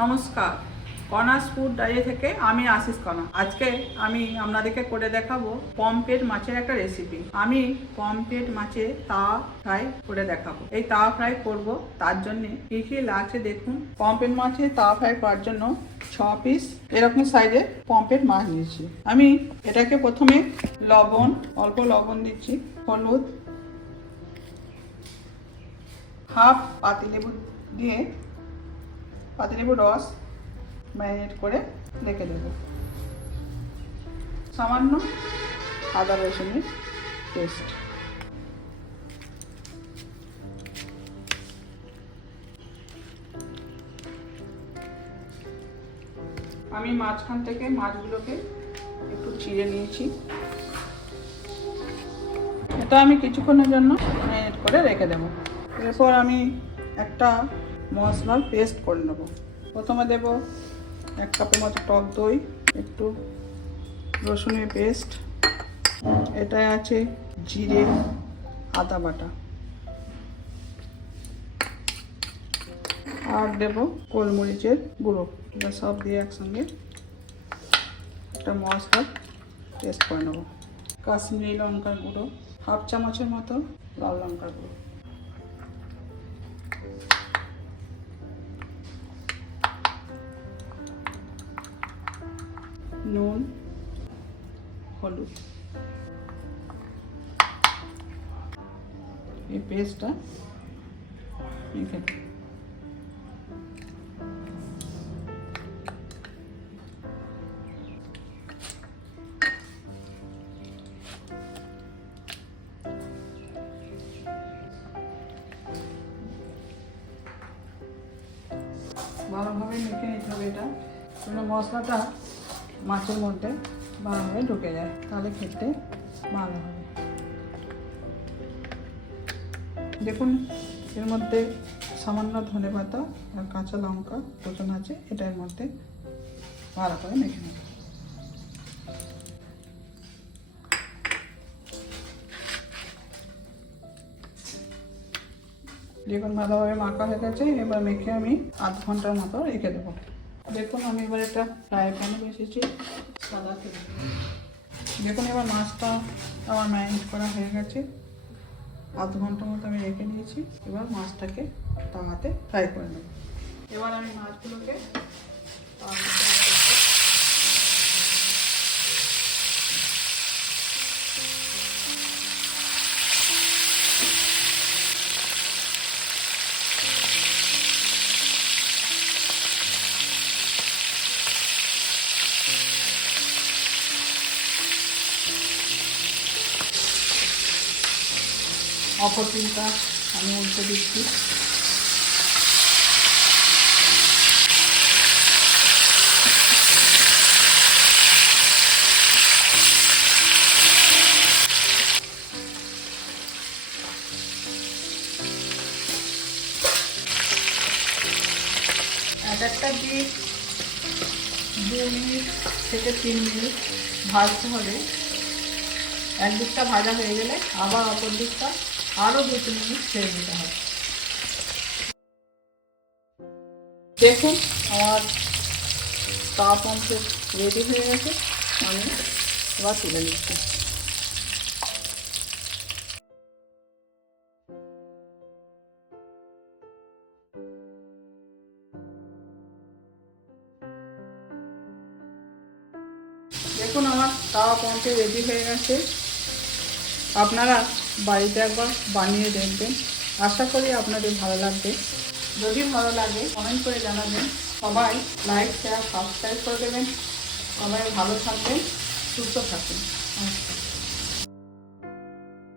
নমস্কার, কণাস food diary থেকে আমি আশিস কণা। আজকে আমি আপনাদেরকে করে দেখাবো পমফ্রেট মাছের একটা রেসিপি। আমি পমফ্রেট মাছের তাওয়া ফ্রাই করে দেখাবো। এই তাওয়া ফ্রাই করব, তার জন্য কি কি লাগছে দেখুন। পমফ্রেট মাছের তাওয়া ফ্রাই করার জন্য 6 পিস এরকম সাইজের পমফ্রেট মাছ নিয়েছি। আমি এটাকে প্রথমে অল্প লবণ দিচ্ছি, হলুদ, হাফ পাতিলেবু দিয়ে পাতিলেবুর রস ম্যারিনেট করে রেখে দেব। সামান্য আদা রসুনের পেস্ট। আমি মাঝখান থেকে মাছগুলোকে একটু চিড়ে নিয়েছি। এটা আমি কিছুক্ষণের জন্য ম্যারিনেট করে রেখে দেব। এরপর আমি একটা মশলার পেস্ট করে নেব। প্রথমে দেব 1 কাপের মতো টক দই, একটু রসুনের পেস্ট, এটাই আছে জিরে আদা বাটা, আর দেব গোলমরিচের গুঁড়ো। এটা সব দিয়ে একসঙ্গে একটা মশলা পেস্ট করে নেব। কাশ্মীরি লঙ্কার গুঁড়ো, হাফ চামচের মতো লাল লঙ্কার গুঁড়ো, নুন, হলুদ। এই পেস্টটা মেখে দেব। ভালোভাবে মেখে নিতে হবে এটা, যেন মশলাটা মাছের মধ্যে ভালোভাবে ঢুকে যায়, তাহলে খেতে ভালো হবে। দেখুন, এর মধ্যে সামান্য ধনেপাতা আর কাঁচা লঙ্কা কুচনো আছে, এটার মধ্যে ভালো করে মেখে নেব। দেখুন ভালোভাবে মাখা হয়ে গেছে। এবার মেখে আমি আধ ঘন্টার মতো রেখে দেবো। দেখুন আমি এবার একটা ফ্রাই প্যানে বসিয়েছি সাদা তেল। দেখুন এবার মাছটা আমার ম্যারিনেট করা হয়ে গেছে, আধ ঘন্টার মতো আমি রেখে নিয়েছি। এবার মাছটাকে তাওয়াতে ফ্রাই করে নেব। এবার আমি মাছগুলোকে অপর পিনটা আমি উল্টে দিচ্ছি। একটা দিক 2 মিনিট থেকে 3 মিনিট ভাজতে হবে। এক দিকটা ভাজা হয়ে গেলে আবার অপর দিকটা আরও 2-3 মিনিট ছেড়ে দিতে হবে। দেখুন আমার তাওয়া পমফ্রেট রেডি হয়ে গেছে, আমি এবার তুলে নিচ্ছি। দেখুন আমার তাওয়া পমফ্রেট রেডি হয়ে গেছে। আপনারা বাড়িতে একবার বানিয়ে দেখবেন, আশা করি আপনাদের ভালো লাগবে। যদি ভালো লাগে কমেন্ট করে জানাবেন। সবাই লাইক শেয়ার সাবস্ক্রাইব করে দেবেন। সবাই ভালো থাকবেন, সুস্থ থাকবেন। নমস্কার।